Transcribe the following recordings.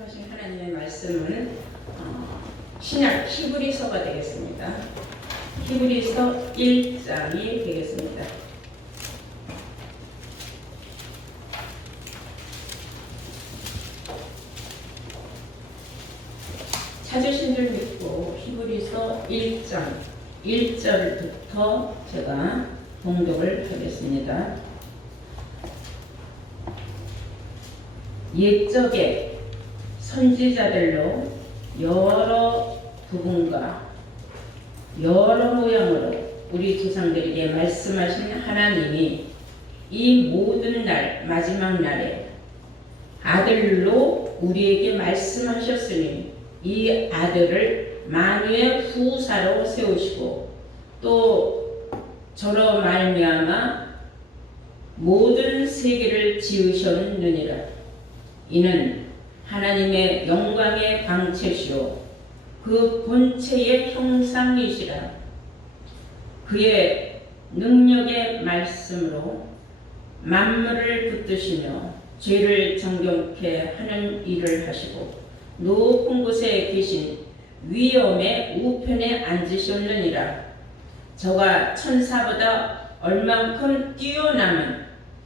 하신 하나님의 말씀은 신약 히브리서가 되겠습니다. 히브리서 1장이 되겠습니다. 찾으신 줄 믿고 히브리서 1장 1절부터 제가 봉독을 하겠습니다. 옛적에 선지자들로 여러 부분과 여러 모양으로 우리 조상들에게 말씀하신 하나님이 이 모든 날 마지막 날에 아들로 우리에게 말씀하셨으니 이 아들을 만유의 후사로 세우시고 또 저로 말미암아 모든 세계를 지으셨느니라. 이는 하나님의 영광의 광채시요 그 본체의 형상이시라. 그의 능력의 말씀으로 만물을 붙드시며 죄를 정결케 하는 일을 하시고 높은 곳에 계신 위엄의 우편에 앉으셨느니라. 저가 천사보다 얼만큼 뛰어남은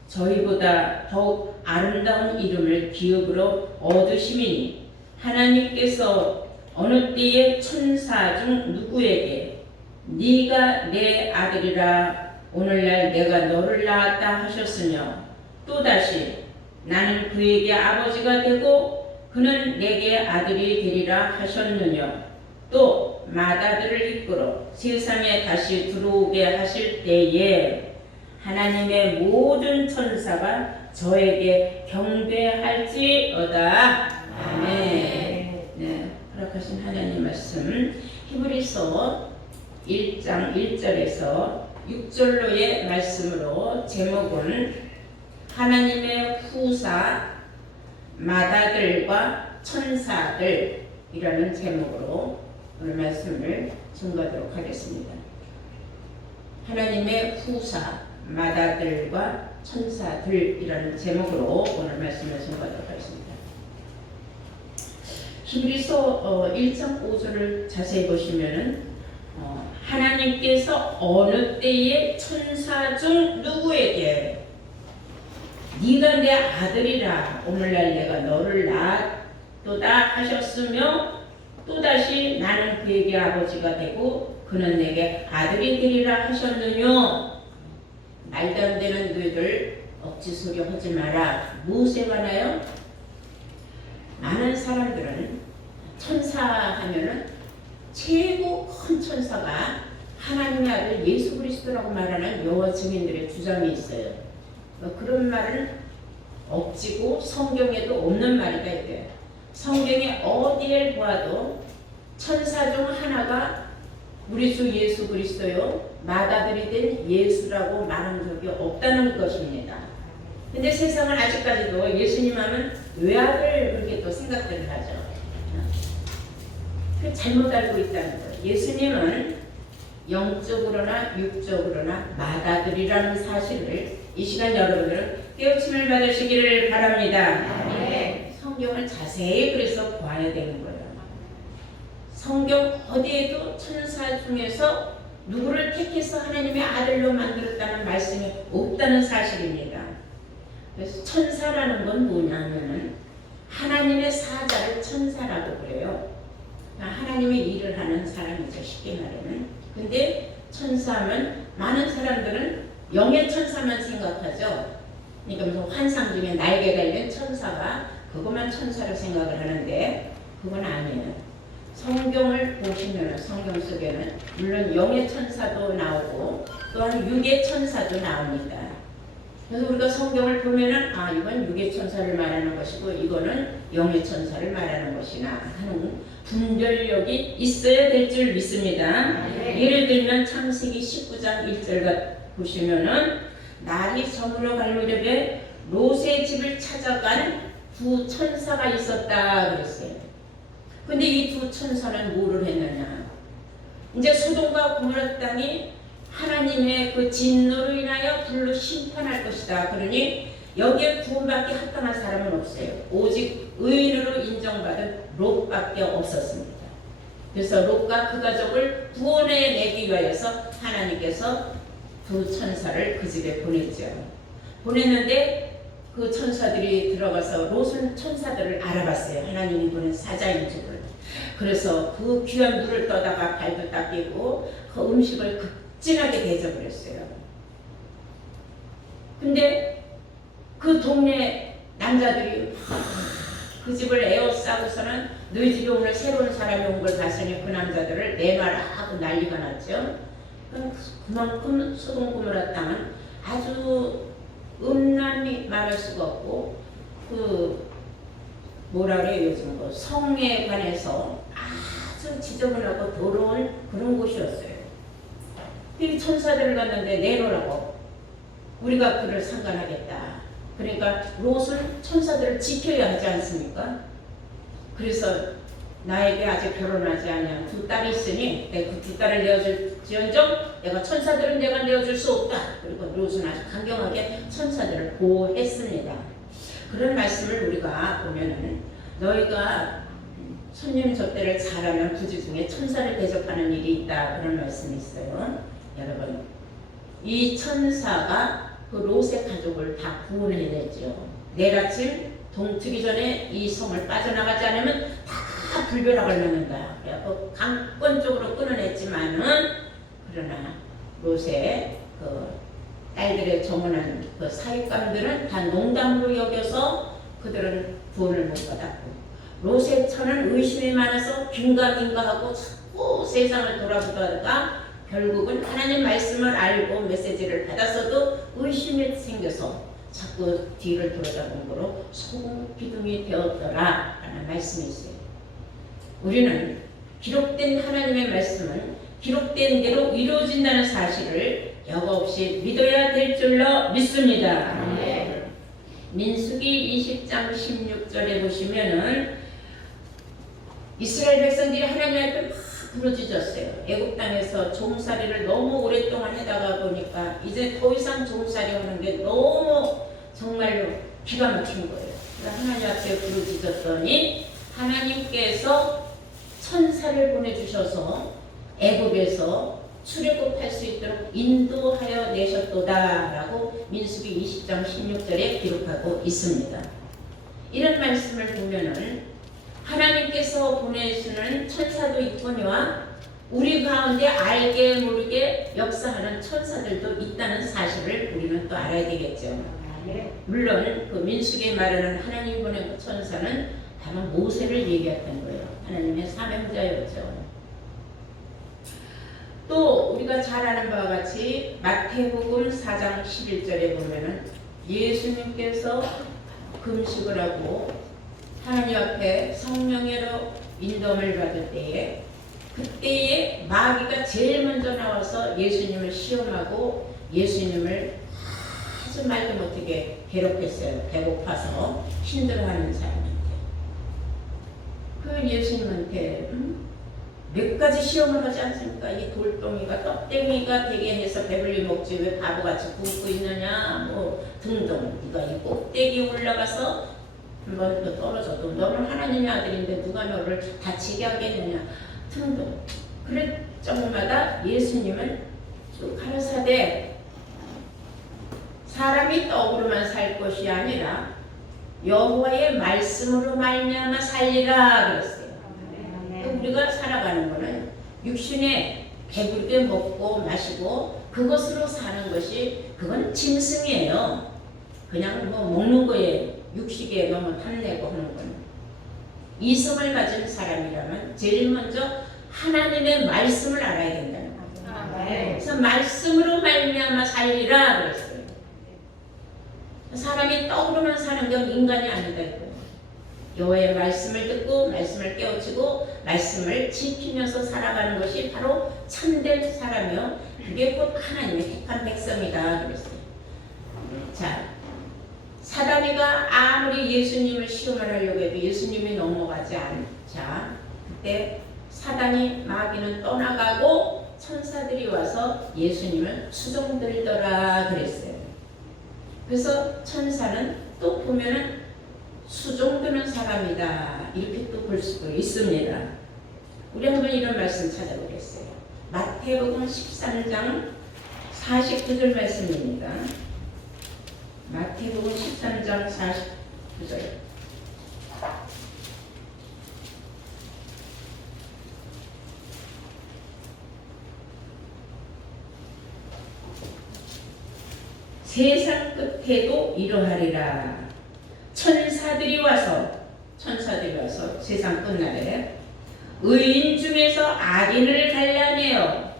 저희보다 더욱 아름다운 이름을 기업으로 얻으심이니 하나님께서 어느 때에 천사 중 누구에게 네가 내 아들이라 오늘날 내가 너를 낳았다 하셨으며 또다시 나는 그에게 아버지가 되고 그는 내게 아들이 되리라 하셨느냐. 또 맏아들을 이끌어 세상에 다시 들어오게 하실 때에 하나님의 모든 천사가 저에게 경배할지어다. 아멘. 네, 허락하신 하나님 말씀 히브리서 1장 1절에서 6절로의 말씀으로 제목은 하나님의 후사 맏아들과 천사들이라는 제목으로 오늘 말씀을 증거하도록 하겠습니다. 하나님의 후사 맏아들과 천사들이라는 제목으로 오늘 말씀을 증거하도록 하겠습니다. 히브리서 1장 5절을 자세히 보시면은 하나님께서 어느 때에 천사 중 누구에게 네가 내 아들이라 오늘날 내가 너를 낳았도다 하셨으며 또다시 나는 그에게 아버지가 되고 그는 내게 아들이 되리라 하셨느뇨. 말도 안 되는 너희들 억지소리 하지 마라. 무엇에 관하여? 많은 사람들은 천사 하면은 최고 큰 천사가 하나님의 아들 예수 그리스도라고 말하는 여호와 증인들의 주장이 있어요. 그런 말은 억지고 성경에도 없는 말이다 이게. 성경에 어디에 보아도 천사 중 하나가 우리 주 예수 그리스도요 맏아들이 된 예수라고 말한 적이 없다는 것입니다. 근데 세상은 아직까지도 예수님 하면 외아들 그렇게 또 생각들을 하죠. 그 잘못 알고 있다는 거예요. 예수님은 영적으로나 육적으로나 맏아들이라는 사실을 이 시간 여러분들은 깨우침을 받으시기를 바랍니다. 네. 성경을 자세히 그래서 봐야 되는 거예요. 성경 어디에도 천사 중에서 누구를 택해서 하나님의 아들로 만들었다는 말씀이 없다는 사실입니다. 그래서 천사라는 건 뭐냐면은 하나님의 사자를 천사라고 그래요. 하나님의 일을 하는 사람이죠, 쉽게 말하면. 근데 천사하면 많은 사람들은 영의 천사만 생각하죠. 그러니까 무슨 환상 중에 날개 달린 천사가 그것만 천사로 생각을 하는데 그건 아니에요. 성경을 보시면 성경 속에는 물론 영의 천사도 나오고 또한 육의 천사도 나옵니다. 그래서 우리가 성경을 보면은 이건 육의 천사를 말하는 것이고 이거는 영의 천사를 말하는 것이나 하는 분별력이 있어야 될 줄 믿습니다. 예를 들면 창세기 19장 1절 보시면은 날이 저물어 갈 무렵에 롯의 집을 찾아간 두 천사가 있었다 그랬어요. 근데 이 두 천사는 뭐를 했느냐? 이제 소돔과 고모라 땅이 하나님의 그 진노로 인하여 불로 심판할 것이다. 그러니 여기에 구원받기 합당한 사람은 없어요. 오직 의인으로 인정받은 롯밖에 없었습니다. 그래서 롯과 그 가족을 구원해 내기 위하여서 하나님께서 두 천사를 그 집에 보냈죠. 보냈는데 그 천사들이 들어가서 롯은 천사들을 알아봤어요. 하나님이 보낸 사자인 줄을. 그래서 그 귀한 물을 떠다가 발도 닦이고 그 음식을 극진하게 대접을 했어요. 근데 그 동네 남자들이 그 집을 에워싸고서는 너희 집에 오늘 새로운 사람이 온 걸 봤으니 그 남자들을 내놔라 하고 난리가 났죠. 그만큼 소돔고모라 땅은 아주 음란이 말할 수가 없고 그 뭐라 그래요, 요즘 뭐 성에 관해서 아주 지저분하고 더러운 그런 곳이었어요. 이 천사들을 갔는데 내놓으라고 우리가 그를 상관하겠다. 그러니까 롯은 천사들을 지켜야 하지 않습니까? 그래서 나에게 아직 결혼하지 않은 두 딸이 있으니 내가 그 두 딸을 내어줄지언정 내가 천사들은 내가 내어줄 수 없다. 그리고 롯은 아주 강경하게 천사들을 보호했습니다. 그런 말씀을 우리가 보면은 너희가 손님 접대를 잘하면 부지 중에 천사를 대접하는 일이 있다. 그런 말씀이 있어요. 여러분, 이 천사가 그 롯의 가족을 다 구원해냈죠. 내일 아침 동트기 전에 이 성을 빠져나가지 않으면 다 불벼락을 맞는다. 그래서 강권적으로 끊어냈지만은 그러나 롯의 그 딸들의 정원한 그 사익감들은 다 농담으로 여겨서 그들은 구원을 못 받았고 롯의 처는 의심이 많아서 긴가민가하고 자꾸 세상을 돌아보다가 결국은 하나님 말씀을 알고 메시지를 받았어도 의심이 생겨서 자꾸 뒤를 돌아다본 거로 소금기둥이 되었더라 라는 말씀이 있어요. 우리는 기록된 하나님의 말씀은 기록된 대로 이루어진다는 사실을 여과 없이 믿어야 될 줄로 믿습니다. 네. 민수기 20장 16절에 보시면은 이스라엘 백성들이 하나님 앞에 막 부르짖었어요. 애국 땅에서 종살이를 너무 오랫동안 해다가 보니까 이제 더 이상 종살이 하는 게 너무 정말로 기가 막힌 거예요. 그래서 하나님 앞에 부르짖었더니 하나님께서 천사를 보내주셔서 애국에서 출애굽할 수 있도록 인도하여 내셨도다 라고 민수기 20장 16절에 기록하고 있습니다. 이런 말씀을 보면은 하나님께서 보내시는 천사도 있거니와 우리 가운데 알게 모르게 역사하는 천사들도 있다는 사실을 우리는 또 알아야 되겠죠. 물론 그 민수기에 말하는 하나님이 보낸 그 천사는 바로 모세를 얘기했던 거예요. 하나님의 사명자였죠. 또 우리가 잘 아는 바와 같이 마태복음 4장 11절에 보면은 예수님께서 금식을 하고 하나님 앞에 성령으로 인도함을 받을 때에 그때에 마귀가 제일 먼저 나와서 예수님을 시험하고 예수님을 아주 말도 못하게 괴롭혔어요. 배고파서 힘들어하는 사람한테. 그 예수님한테 몇 가지 시험을 하지 않습니까? 이 돌덩이가 떡땡이가 되게 해서 배불리 먹지 왜 바보같이 굶고 있느냐 뭐 등등. 네가 이 꼭대기 올라가서 한번 또 떨어져도 너는 하나님의 아들인데 누가 너를 다치게 하겠느냐 등등. 그럴 적마다 예수님은 쭉 가라사대 사람이 떡으로만 살 것이 아니라 여호와의 말씀으로 말미암아 살리라 그랬어요. 우리가 살아가는 거는 육신에 배부르게 먹고 마시고 그것으로 사는 것이 그건 짐승이에요. 그냥 뭐 먹는 거에 육식에 너무 탐내고 하는 거는. 이성을 가진 사람이라면 제일 먼저 하나님의 말씀을 알아야 된다는 거예요. 그래서 말씀으로 말미암아 살리라 그랬어요. 사람이 떡으로만 사는 건 인간이 아니다 이거예요. 여호와의 말씀을 듣고 말씀을 깨우치고 말씀을 지키면서 살아가는 것이 바로 참된 사람이요 그게 곧 하나님의 택한 백성이다 그랬어요. 자, 사단이가 아무리 예수님을 시험을 하려고 해도 예수님이 넘어가지 않자 그때 사단이 마귀는 떠나가고 천사들이 와서 예수님을 수종들더라 그랬어요. 그래서 천사는 또 보면은 수종드는 사람이다 이렇게 또 볼 수도 있습니다. 우리 한번 이런 말씀 찾아보겠어요. 마태복음 13장 49절 말씀입니다. 마태복음 13장 49절. 세상 끝에도 이러하리라. 천사들이 와서 세상 끝날에 의인 중에서 악인을 갈라내어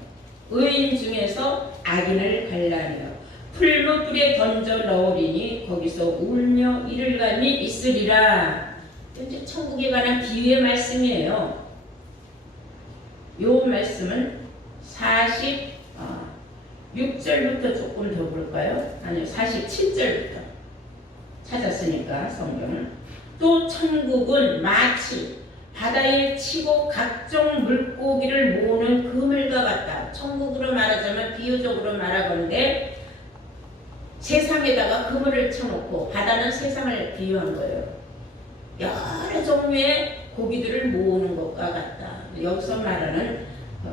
풀무불에 던져 넣으리니 거기서 울며 이를감이 있으리라. 이제 천국에 관한 비유의 말씀이에요. 요 말씀은 46절부터 조금 더 볼까요? 아니요, 47절부터 찾았으니까 성경을. 또 천국은 마치 바다에 치고 각종 물고기를 모으는 그물과 같다. 천국으로 말하자면 비유적으로 말하건대 세상에다가 그물을 쳐놓고, 바다는 세상을 비유한 거예요. 여러 종류의 고기들을 모으는 것과 같다. 여기서 말하는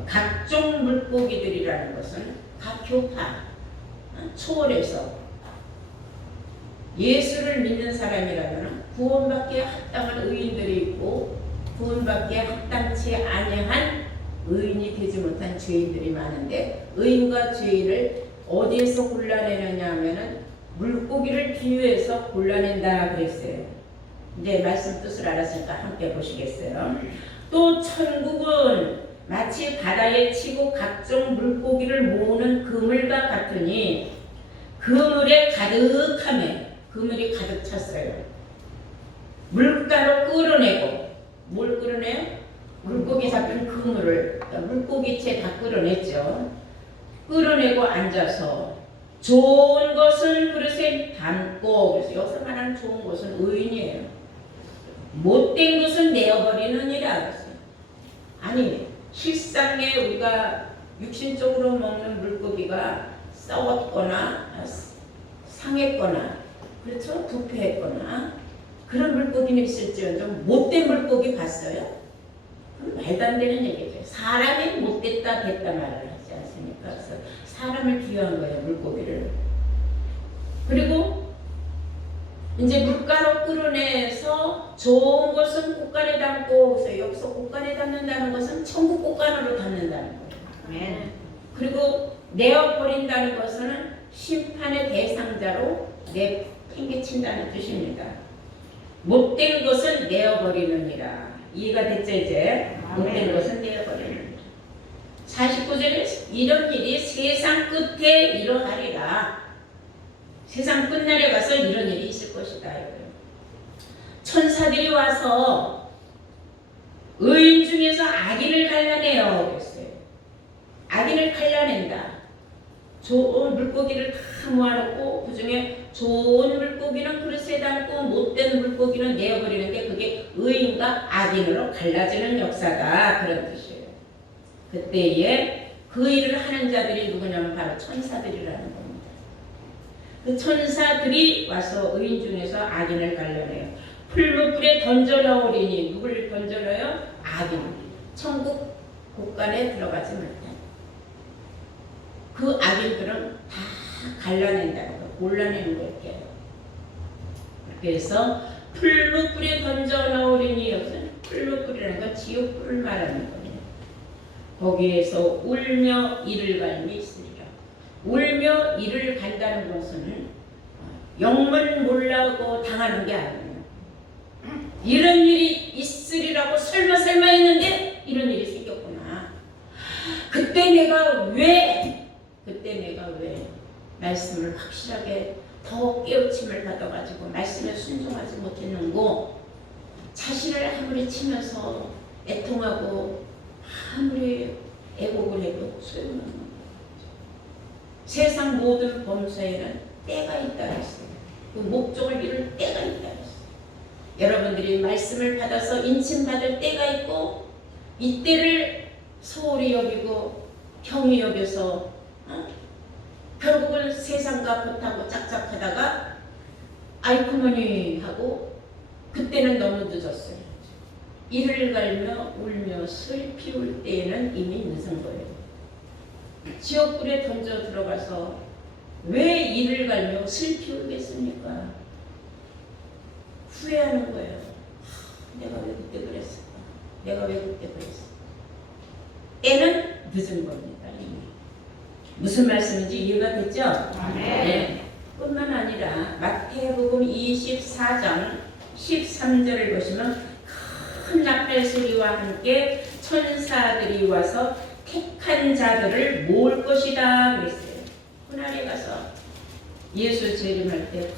각종 물고기들이라는 것은 각 교파, 초월해서 예수를 믿는 사람이라면 구원받기에 합당한 의인들이 있고 구원받기에 합당치 아니한 의인이 되지 못한 죄인들이 많은데, 의인과 죄인을 어디에서 골라내느냐 하면은 물고기를 비유해서 골라낸다 그랬어요. 이제 말씀 뜻을 알았으니까 함께 보시겠어요. 또 천국은 마치 바다에 치고 각종 물고기를 모으는 그물과 같으니 그물에 가득하며, 그물이 가득 찼어요. 물가로 끌어내고, 뭘 끌어내요? 물고기 잡힌 그물을, 그러니까 물고기채 다 끌어냈죠. 끌어내고 앉아서 좋은 것은 그릇에 담고, 그래서 여기서 말하는 좋은 것은 의인이에요. 못된 것은 내어버리느니라. 아니, 실상에 우리가 육신적으로 먹는 물고기가 썩었거나 상했거나, 그렇죠? 부패했거나 그런 물고기는 있을지언정 못된 물고기 봤어요? 그럼 말도 안 되는 얘기죠. 사람이 못됐다 됐다 말을 하지 않습니까? 그래서 사람을 비유한 거예요, 물고기를. 그리고 이제 물가로 끌어내서 좋은 것은 꽃간에 담고, 그래서 여기서 꽃간에 담는다는 것은 천국 꽃간으로 담는다는 거예요. 네. 그리고 내어버린다는 것은 심판의 대상자로 내팽개친다는 뜻입니다. 못된 것은 내어버리느니라. 이해가 됐죠 이제? 못된 것은 내어버리느니라. 49절에 이런 일이 세상 끝에 이러하리라. 세상 끝날에 가서 이런 일이 있을 것이다. 이거예요. 천사들이 와서 의인 중에서 악인을 갈라내요 그랬어요. 악인을 갈라낸다. 좋은 물고기를 다 모아놓고 그 중에 좋은 물고기는 그릇에 담고 못된 물고기는 내어버리는데, 그게 의인과 악인으로 갈라지는 역사다, 그런 뜻이에요. 그때에 그 일을 하는 자들이 누구냐면 바로 천사들이라는 겁니다. 그 천사들이 와서 의인 중에서 악인을 갈라내요. 풀무불에 던져 넣으리니, 누굴 던져 넣어요? 악인. 천국 곳간에 들어가지 못해. 그 악인들은 다 갈라낸다는 거, 골라내는 거예요. 그래서 풀무불에 던져 넣으리니, 여기서는 풀무불이라는 건 지옥불을 말하는 거예요. 거기에서 울며 이를 갈미 있으리라. 울며 이를 간다는 것은 영문 몰라고 당하는 게 아니에요. 이런 일이 있으리라고 설마 했는데 이런 일이 생겼구나. 그때 내가 왜 말씀을 확실하게 더 깨우침을 받아가지고 말씀에 순종하지 못했는고, 자신을 아무리 치면서 애통하고 아무리 애곡을 해도 소용없는 거예요. 세상 모든 범사에는 때가 있다 했어요. 그 목적을 이룰 때가 있다 했어요. 여러분들이 말씀을 받아서 인침받을 때가 있고, 이때를 소홀히 여기고 경히 여겨서 결국은 세상과 보타고 짝짝하다가 아이쿠머니 하고 그때는 너무 늦었어요. 이를 갈며 울며 슬피울 때에는 이미 늦은 거예요. 지옥불에 던져 들어가서 왜 이를 갈며 슬피울겠습니까? 후회하는 거예요. 내가 왜 그때 그랬을까? 내가 왜 그때 그랬을까? 때는 늦은 겁니다. 이미. 무슨 말씀인지 이해가 됐죠? 네. 뿐만 아니라 마태복음 24장 13절을 보시면 큰 나팔 소리와 함께 천사들이 와서 택한 자들을 모을 것이다 그랬어요. 그날에 가서 예수 재림할 때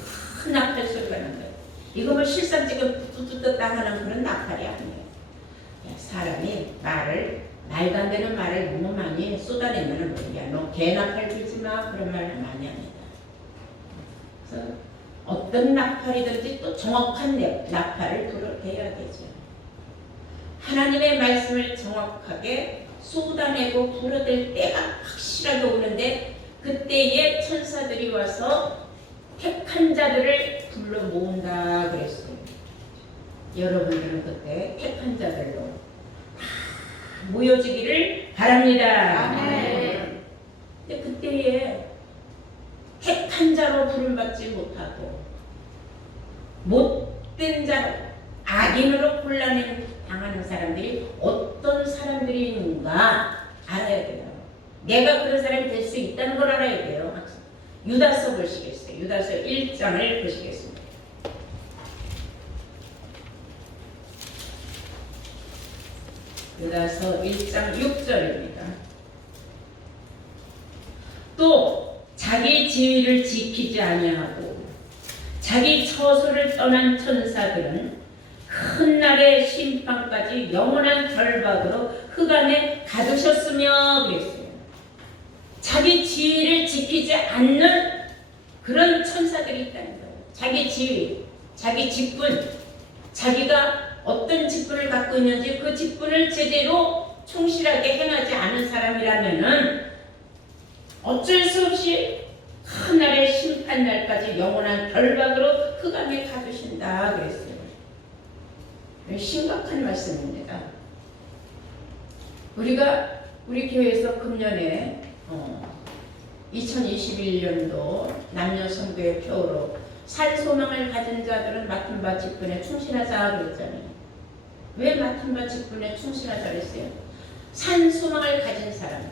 큰 나팔 소리가 난 거예요. 이거 뭐 실상적인 뚜뚜뚜 당하는 그런 나팔이 아니에요. 사람이 말도 안 되는 말을 너무 많이 쏟아내면 야, 너 개나팔 불지 마 그런 말을 많이 합니다. 그래서 어떤 나팔이든지 또 정확한 나팔을 불어대야 되죠. 하나님의 말씀을 정확하게 쏟아내고 불어댈 때가 확실하게 오는데 그때에 천사들이 와서 택한 자들을 불러 모은다 그랬어요. 여러분들은 그때 택한 자들로 다 모여지기를 바랍니다. 아멘. 근데 그때에 택한 자로 부름받지 못하고 못된 자로 악인으로 곤란을 당하는 사람들이 어떤 사람들인가 알아야 돼요. 내가 그런 사람이 될 수 있다는 걸 알아야 돼요. 유다서 보시겠어요. 유다서 1장을 보시겠습니다. 유다서 1장 6절입니다. 또 자기 지위를 지키지 아니하고 자기 처소를 떠난 천사들은 큰 날의 심판까지 영원한 결박으로 흑암에 가두셨으며 그랬어요. 자기 지위를 지키지 않는 그런 천사들이 있다는 거예요. 자기 지위, 자기 직분, 자기가 어떤 직분을 갖고 있는지 그 직분을 제대로 충실하게 행하지 않은 사람이라면은 어쩔 수 없이 하늘의 심판날까지 영원한 결박으로 흑암에 가두신다 그랬어요. 심각한 말씀입니다. 우리 교회에서 금년에 2021년도 남녀 선교의 표로 살 소망을 가진 자들은 맡은 바 직분에 충실하자 그랬잖아요. 왜 맡은 바 직분에 충실하자 그랬어요? 산 소망을 가진 사람,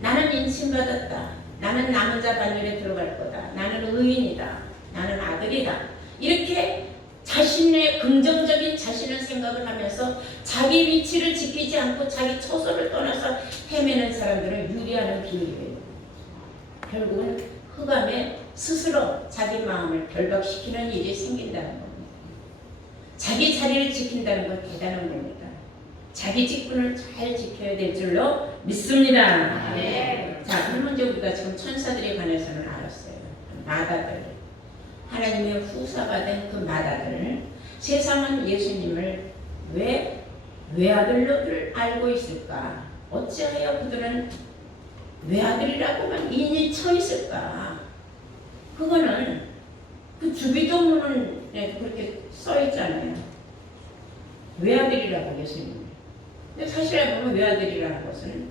나는 인침받았다, 나는 남은 자 반열에 들어갈 거다, 나는 의인이다, 나는 아들이다, 이렇게 자신의 긍정적인 자신의 생각을 하면서 자기 위치를 지키지 않고 자기 처소를 떠나서 헤매는 사람들을 유리하는 비유예요. 결국은 흑암에 스스로 자기 마음을 결박시키는 일이 생긴다는 겁니다. 자기 자리를 지킨다는 건 대단한 겁니다. 자기 직분을 잘 지켜야 될 줄로 믿습니다. 네. 자, 그러면 이제 우리가 지금 천사들에 관해서는 알았어요. 마다들, 하나님의 후사받은 그 마다들, 세상은 예수님을 왜 외아들로들 알고 있을까? 어찌하여 그들은 외아들이라고만 인이 쳐 있을까? 그거는 그 주기도문에 그렇게 써 있잖아요. 외아들이라고 예수님. 근데 사실에 보면 외아들이라는 것은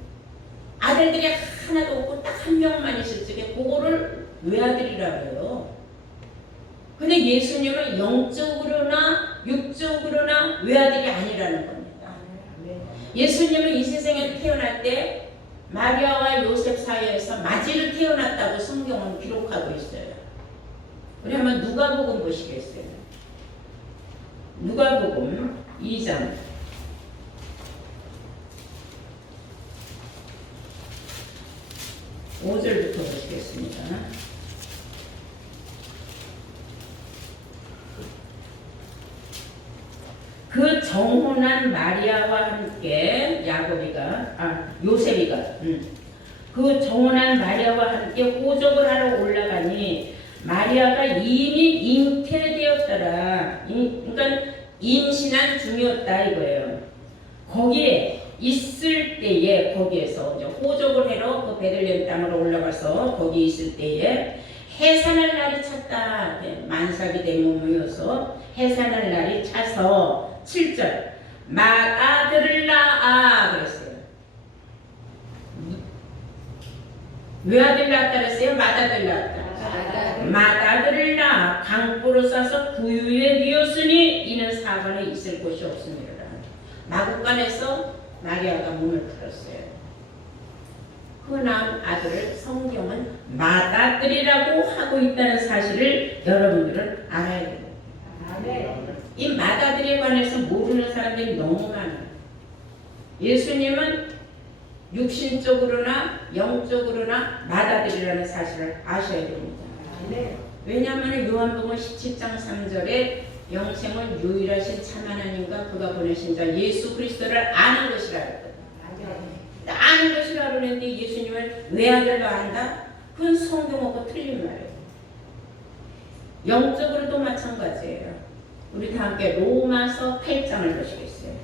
아들들이 하나도 없고 딱 한 명만 있을 적에 그거를 외아들이라고 해요. 근데 예수님은 영적으로나 육적으로나 외아들이 아니라는 겁니다. 예수님은 이 세상에 태어날 때 마리아와 요셉 사이에서 마지로 태어났다고 성경은 기록하고 있어요. 우리 한번 누가복음 보시겠어요? 누가복음 2장 5절부터 보시겠습니다. 그 정혼한 마리아와 함께 요셉이가 그 정혼한 마리아와 함께 호적을 하러 올라가니 마리아가 이미 잉태되었더라. 그러니까 임신한 중이었다 이거예요. 거기에 있을 때에 거기에서 이제 호적을 해로 그 베들레헴 땅으로 올라가서 거기 있을 때에 해산할 날이 찼다. 만삭이 되면 모여서 해산할 날이 차서 7절 맏아들을 낳아 그랬어요. 왜 아들 낳았다 그랬어요? 맏아들 낳았다. 맏아들을 낳아 강보로 싸서 구유에 뉘었으니 이는 사관에 있을 곳이 없습니다. 마국간에서 마리아가 몸을 풀었어요. 그 낳은 아들을 성경은 맏아들이라고 하고 있다는 사실을 여러분들은 알아야 됩니다. 이 맏아들에 관해서 모르는 사람들이 너무 많아요. 예수님은 육신적으로나 영적으로나 맏아들이라는 사실을 아셔야 됩니다. 왜냐하면 요한복음 17장 3절에 영생은 유일하신 참 하나님과 그가 보내신 자 예수 그리스도를 아는 것이라 했거든요. 아는 것이라 그러는데 예수님을 외아들로 안다? 그건 성경하고 틀린 말이에요. 영적으로도 마찬가지예요. 우리 다 함께 로마서 8장을 보시겠어요.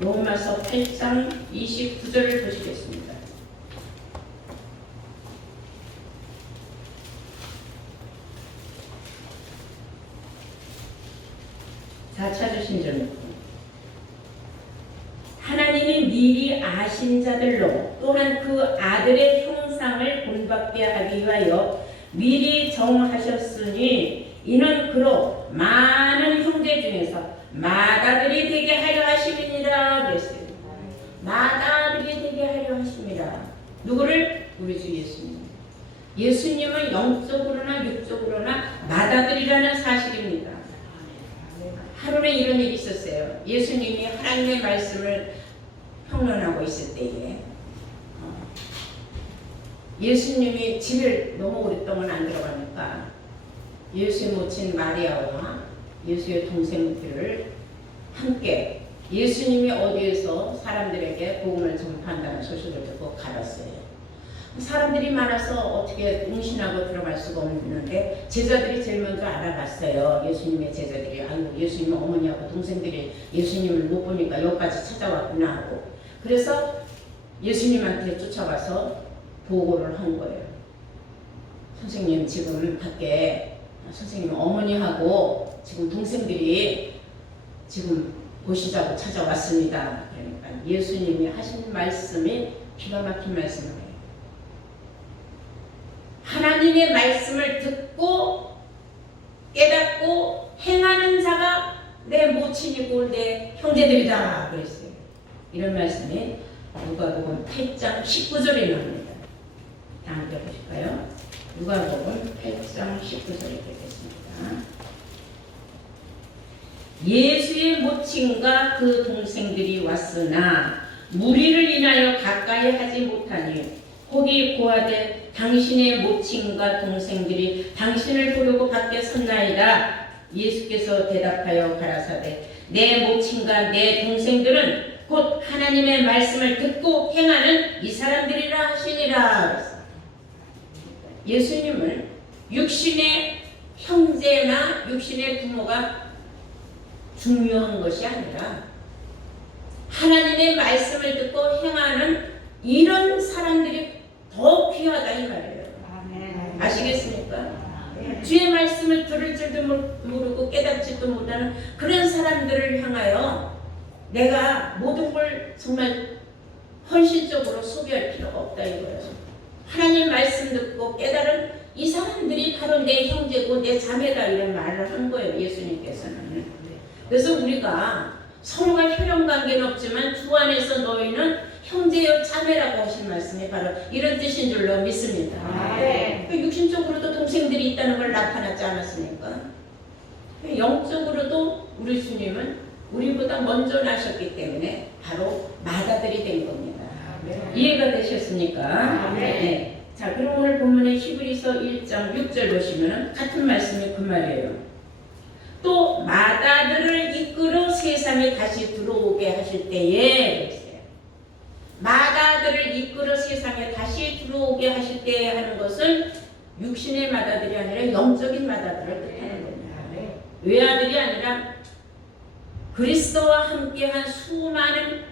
로마서 8장 29절을 보시겠습니다. 다 찾으신 줄 믿고 하나님이 미리 아신 자들로 또한 그 아들의 형상을 본받게 하기 위하여 미리 정하셨으니 이는 그로 많은 형제 중에서 맏아들이 되게 하려 하심이니라 그랬어요. 맏아들이 되게 하려 하심이라. 누구를? 우리 주 예수님. 예수님은 영적으로나 육적으로나 맏아들이라는 사실입니다. 하루는 이런 일이 있었어요. 예수님이 하나님의 말씀을 평론하고 있을 때에 예수님이 집을 너무 오랫동안 안 들어가니까 예수의 모친 마리아와 예수의 동생들을 함께 예수님이 어디에서 사람들에게 복음을 전파한다는 소식을 듣고 가봤어요. 사람들이 많아서 어떻게 응신하고 들어갈 수가 없는데 제자들이 제일 먼저 알아봤어요. 예수님의 제자들이 아이고 예수님 어머니하고 동생들이 예수님을 못 보니까 여기까지 찾아왔구나 하고 그래서 예수님한테 쫓아가서 보고를 한 거예요. 선생님 지금 밖에 선생님 어머니하고 지금 동생들이 지금 보시자고 찾아왔습니다. 그러니까 예수님이 하신 말씀이 기가 막힌 말씀이에요. 하나님의 말씀을 듣고 깨닫고 행하는 자가 내 모친이고 내 형제들이다 그랬어요. 이런 말씀이 누가복음 8장 19절에 나옵니다. 함께 보실까요? 누가복음 8장 19절에 되겠습니다. 예수의 모친과 그 동생들이 왔으나 무리를 인하여 가까이 하지 못하니 혹이 고하되 당신의 모친과 동생들이 당신을 부르고 밖에 섰나이다. 예수께서 대답하여 가라사대 내 모친과 내 동생들은 곧 하나님의 말씀을 듣고 행하는 이 사람들이라 하시니라. 예수님은 육신의 형제나 육신의 부모가 중요한 것이 아니라 하나님의 말씀을 듣고 행하는 이런 사람들이 더 귀하다 이 말이에요. 아시겠습니까? 주의 말씀을 들을 줄도 모르고 깨닫지도 못하는 그런 사람들을 향하여 내가 모든 걸 정말 헌신적으로 소비할 필요가 없다 이거예요. 하나님 말씀 듣고 깨달은 이 사람들이 바로 내 형제고 내 자매다 이런 말을 한 거예요. 예수님께서는. 그래서 우리가 서로가 혈연관계는 없지만 주 안에서 너희는 형제여 자매라고 하신 말씀이 바로 이런 뜻인 줄로 믿습니다. 육신적으로도 동생들이 있다는 걸 나타났지 않았습니까? 영적으로도 우리 주님은 우리보다 먼저 나셨기 때문에 바로 맏아들이 된 겁니다. 이해가 되셨습니까? 네. 자, 그럼 오늘 본문의 히브리서 1장 6절 보시면 같은 말씀이 그 말이에요. 또 맏아들을 이끌어 세상에 다시 들어오게 하실 때에 맏아들을 이끌어 세상에 다시 들어오게 하실 때 하는 것은 육신의 맏아들이 아니라 영적인 맏아들을 뜻하는 겁니다. 외아들이 아니라 그리스도와 함께한 수많은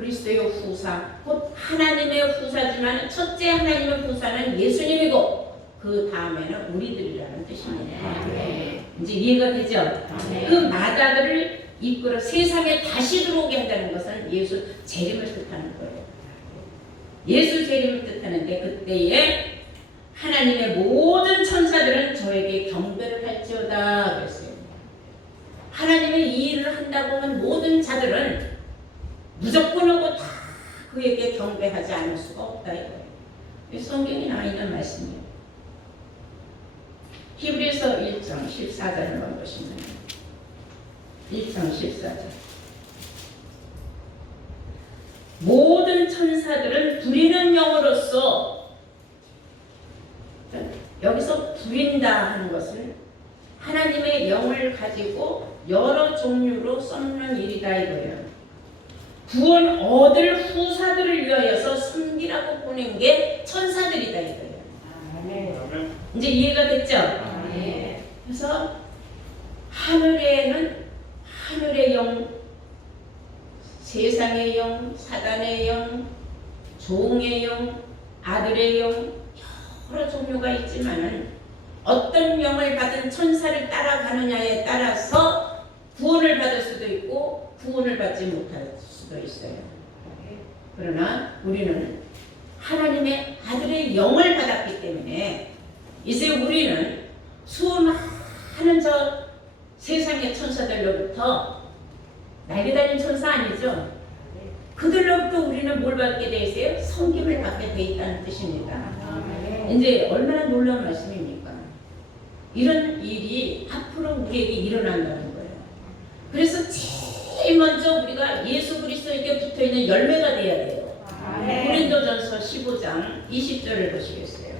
그리스도의 후사, 곧 하나님의 후사지만 첫째 하나님의 후사는 예수님이고 그 다음에는 우리들이라는 뜻입니다. 이제 이해가 되죠? 그 마다들을 이끌어 세상에 다시 들어오게 한다는 것은 예수 재림을 뜻하는 거예요. 예수 재림을 뜻하는데 그때에 하나님의 모든 천사들은 저에게 경배를 할지어다 그랬어요. 하나님의 이 일을 한다고 하는 모든 자들은 무조건 하고 다 그에게 경배하지 않을 수가 없다 이거예요. 성경에 나와 있는 말씀이에요. 히브리서 1장 14절을 보시면 1장 14절 모든 천사들은 부리는 영으로서 여기서 부린다 하는 것은 하나님의 영을 가지고 여러 종류로 썩는 일이다 이거예요. 구원 얻을 후사들을 위하여서 섬기라고 보낸 게 천사들이다 이거예요. 이제 이해가 됐죠? 그래서 하늘에는 하늘의 영, 세상의 영, 사단의 영, 종의 영, 아들의 영 여러 종류가 있지만은 어떤 영을 받은 천사를 따라가느냐에 따라서 구원을 받을 수도 있고 구원을 받지 못할 수도 있어요. 그러나 우리는 하나님의 아들의 영을 받았기 때문에 이제 우리는 수많은 저 세상의 천사들로부터 날개달린 천사 아니죠? 그들로부터 우리는 뭘 받게 돼 있어요? 섬김을 받게 돼 있다는 뜻입니다. 이제 얼마나 놀라운 말씀입니까? 이런 일이 앞으로 우리에게 일어난다는 거예요. 그래서 제일 먼저 우리가 예수 그리스도에게 붙어있는 열매가 돼야 돼요. 고린도전서 15장 20절을 보시겠어요?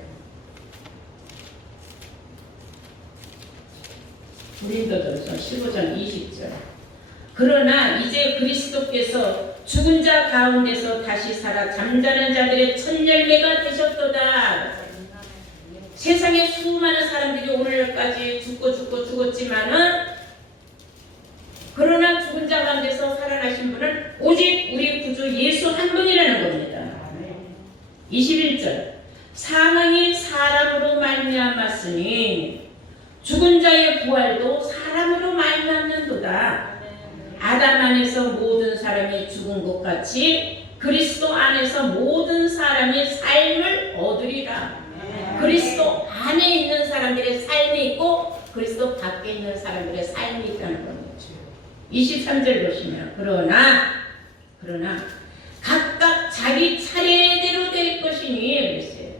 고린도전서 15장 20절 그러나 이제 그리스도께서 죽은 자 가운데서 다시 살아 잠자는 자들의 첫 열매가 되셨도다. 세상에 수많은 사람들이 오늘까지 죽었지만은 그러나 죽은 자 가운데서 살아나신 분은 오직 우리 구주 예수 한 분이라는 겁니다. 21절 사망이 사람으로 말미암았으니 죽은 자의 부활도 사람으로 말미암는도다. 아담 안에서 모든 사람이 죽은 것 같이 그리스도 안에서 모든 사람이 삶을 얻으리라. 그리스도 안에 있는 사람들의 삶이 있고 그리스도 밖에 있는 사람들의 삶이 있다는 겁니다. 23절 보시면 그러나 각각 자기 차례대로 될 것이니 그랬어요.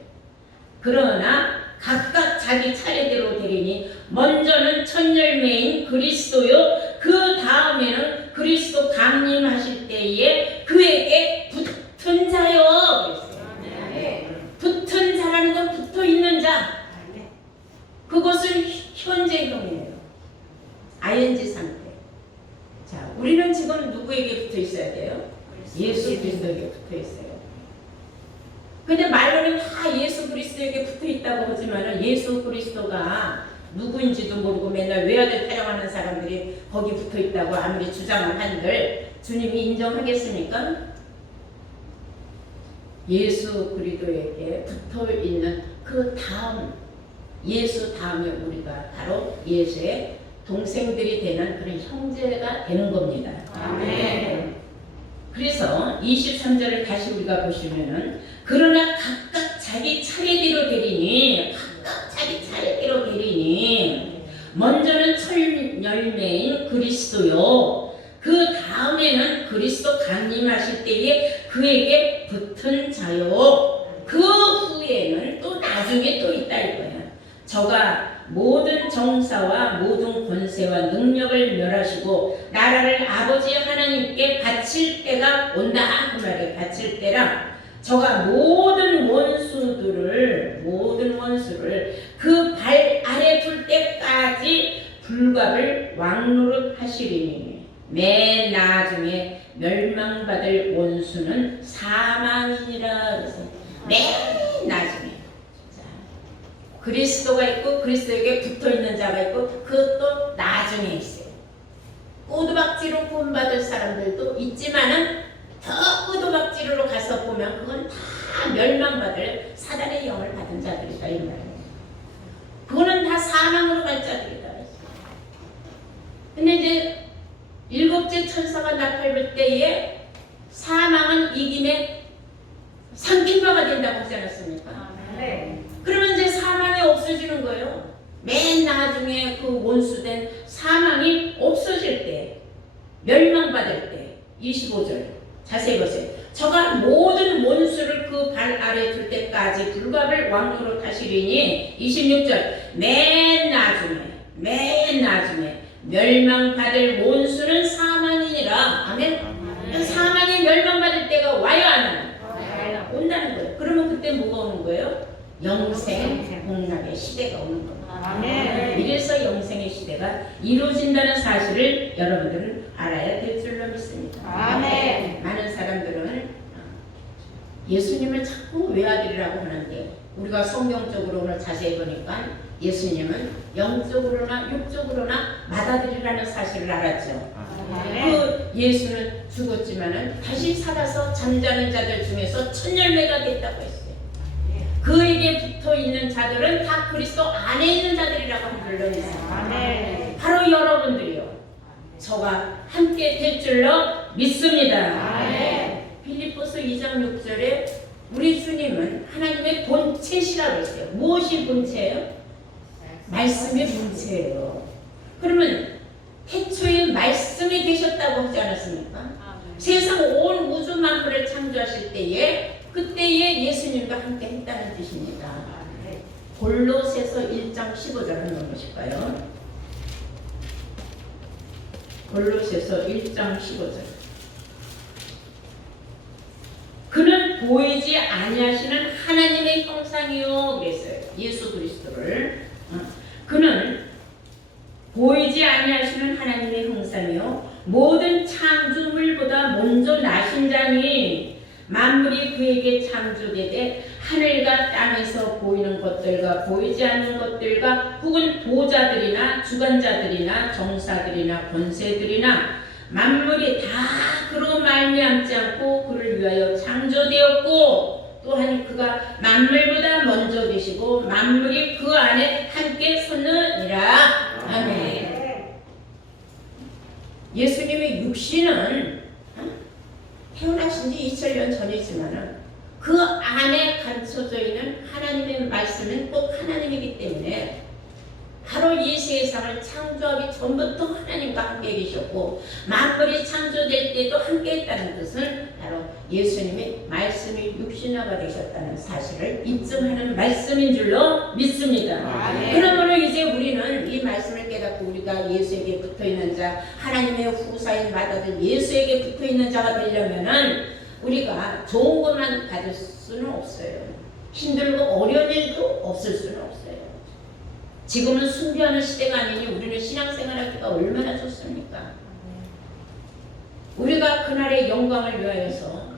그러나 각각 자기 차례대로 되리니 먼저는 첫 열매인 그리스도요 그 다음에는 그리스도 강림하실 때에 그에게 붙은 자요 그랬어요. 붙은 자라는 건 붙어 있는 자. 그것은 현재형이에요. ing 상태. 자, 우리는 지금 누구에게 붙어 있어야 돼요? 예수 그리스도에게 붙어 있어요. 근데 말로는 다 예수 그리스도에게 붙어 있다고 하지만은 예수 그리스도가 누구인지도 모르고 맨날 외아들 타령하는 사람들이 거기 붙어 있다고 아무리 주장을 한들 주님이 인정하겠습니까? 예수 그리스도에게 붙어 있는 그 다음 예수 다음에 우리가 바로 예수의 동생들이 되는 그런 형제가 되는 겁니다. 아멘. 그래서 23절을 다시 우리가 보시면은 그러나 각각 자기 차례대로 되리니 먼저는 첫 열매인 그리스도요 그 다음에는 그리스도 강림하실 때에 그에게 붙은 자요 그 후에는 또 나중에 또 있다 이거예요. 저가 모든 정사와 모든 권세와 능력을 멸하시고 나라를 아버지 하나님께 바칠 때가 온다 그 말이에요. 바칠 때랑 저가 모든 원수를 그 발 아래 둘 때까지 불갑을 왕노릇 하시리니 맨 나중에 멸망받을 원수는 사망이니라. 그래서 맨 나중에 그리스도가 있고 그리스도에게 붙어있는 자가 있고 그것도 나중에 있어요. 꼬두박지로 구원받을 사람들도 있지만은 더 때에 사망은 이김에 삼킨 바가 된다고 하지 않았습니까? 네. 그러면 이제 사망이 없어지는 거예요. 맨 나중에 그 원수된 사망이 없어질 때, 멸망받을 때, 25절 자세히 보세요. 저가 모든 원수를 그 발 아래 둘 때까지 불갑을 왕으로 타시리니 26절 맨 나중에 멸망받을 원수는 사망이니라. 아멘. 사망이 멸망받을 때가 와요 안 와요? 온다는 거예요. 그러면 그때 뭐가 오는 거예요? 영생 복락의 시대가 오는 거예요. 아멘. 이래서 영생의 시대가 이루어진다는 사실을 여러분들은 알아야 될 줄로 믿습니다. 아멘. 많은 사람들은 예수님을 자꾸 외아들이라고 하는데 우리가 성경적으로 오늘 자세히 보니까 예수님은 영적으로나 육적으로나 맏아들이라는 사실을 알았죠. 그 예수는 죽었지만은 다시 살아서 잠자는 자들 중에서 첫 열매가 됐다고 했어요. 그에게 붙어 있는 자들은 다 그리스도 안에 있는 자들이라고 불러냈어요. 바로 여러분들이요. 저와 함께 될 줄로 믿습니다. 빌립보서 2장 6절에 우리 주님은 하나님의 본체시라고 했어요. 무엇이 본체예요? 말씀의 본체예요. 그러면 태초에 말씀이 계셨다고 하지 않았습니까? 세상 온 우주 만물을 창조하실 때에 그때에 예수님과 함께 했다는 뜻입니다. 골로새서 1장 15절 한번 보실까요? 골로새서 1장 15절. 그는 보이지 아니하시는 하나님의 형상이요 그랬어요. 예수 그리스도를. 그는 보이지 아니하시는 하나님의 형상이요 모든 창조물보다 먼저 나신 자니 만물이 그에게 창조되되 하늘과 땅에서 보이는 것들과 보이지 않는 것들과 혹은 보좌들이나 주관자들이나 정사들이나 권세들이나 만물이 다 그로 말미암지 않고 그를 위하여 창조되었고 또한 그가 만물보다 먼저 계시고 만물이 그 안에 함께 섰느니라. 아멘. 예수님의 육신은 태어나신 지 2000년 전이지만 그 안에 감춰져 있는 하나님의 말씀은 꼭 하나님이기 때문에 바로 이 세상을 창조하기 전부터 하나님과 함께 계셨고 만물이 창조될 때도 함께 했다는 뜻은 바로 예수님의 말씀이 육신화가 되셨다는 사실을 입증하는 말씀인 줄로 믿습니다. 그러므로 이제 우리는 이 말씀을 깨닫고 우리가 예수에게 붙어있는 자, 하나님의 후사인 맏아들 예수에게 붙어있는 자가 되려면은 우리가 좋은 것만 받을 수는 없어요. 힘들고 어려운 일도 없을 수는 없어요. 지금은 숭배하는 시대가 아니니 우리는 신앙생활하기가 얼마나 좋습니까? 우리가 그날의 영광을 위하여서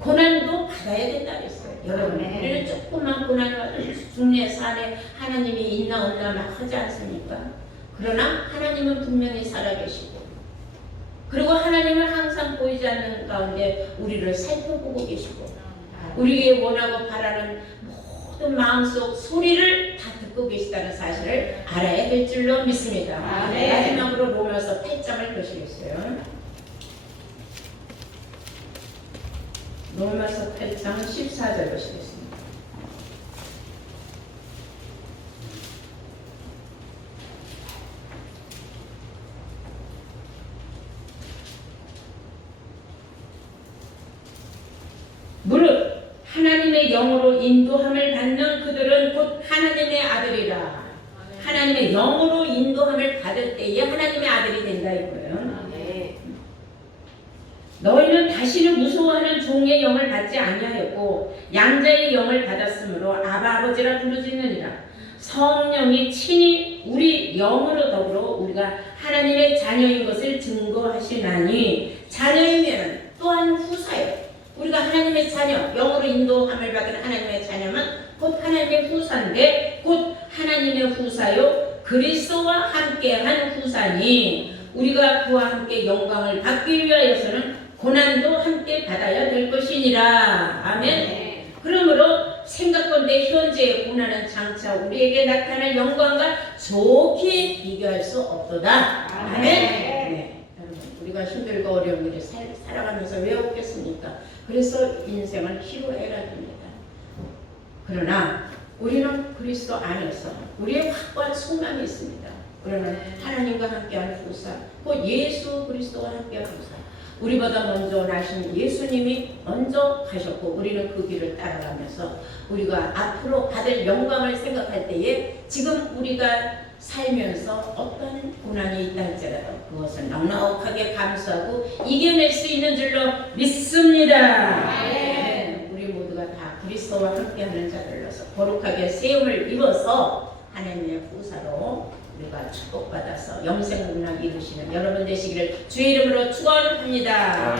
고난도 받아야 된다 그랬어요. 여러분, 우리는 조그만 고난이 와도 중내 산에 하나님이 있나 없나 막 하지 않습니까? 그러나 하나님은 분명히 살아계시고 그리고 하나님은 항상 보이지 않는 가운데 우리를 살펴보고 계시고 우리의 원하고 바라는 모든 마음속 소리를 다 듣고 계시다는 사실을 알아야 될 줄로 믿습니다. 마지막으로 로마서 8장을 보시겠어요? 로마서 8장 14절 보시겠습니다. 무릇 하나님의 영으로 인도함을 받는 그들은 곧 하나님의 아들이라. 하나님의 영으로 인도함을 받을 때에 하나님의 아들이 된다 이거예요. 너희는 다시는 무서워하는 종의 영을 받지 아니하였고 양자의 영을 받았으므로 아바 아버지라 부르짖느니라. 성령이 친히 우리 영으로 더불어 우리가 하나님의 자녀인 것을 증거하시나니 자녀이면 또한 후사요. 우리가 하나님의 자녀, 영으로 인도함을 받은 하나님의 자녀는 곧 하나님의 후사인데 곧 하나님의 후사요 그리스도와 함께한 후사니 우리가 그와 함께 영광을 받기 위하여서는 고난도 함께 받아야 될 것이니라. 아멘. 그러므로 생각건대 현재의 고난은 장차 우리에게 나타날 영광과 좋게 비교할 수 없도다. 아멘. 네. 여러분, 우리가 힘들고 어려운 일을 살아가는 하면서 왜 없겠습니까? 그래서 인생은 희로애가 됩니다. 그러나 우리는 그리스도 안에서 우리의 확고한 소망이 있습니다. 그러나 하나님과 함께하는 후사, 곧 예수 그리스도와 함께하는 후사, 우리보다 먼저 나신 예수님이 먼저 가셨고 우리는 그 길을 따라가면서 우리가 앞으로 받을 영광을 생각할 때에 지금 우리가 살면서 어떤 고난이 있다 할지라도 그것을 넉넉하게 감수하고 이겨낼 수 있는 줄로 믿습니다. 우리 모두가 다 그리스도와 함께하는 자들로서 거룩하게 세움을 입어서 하나님의 후사로 우리가 축복받아서 영생문화 이루시는 여러분 되시기를 주의 이름으로 축원합니다.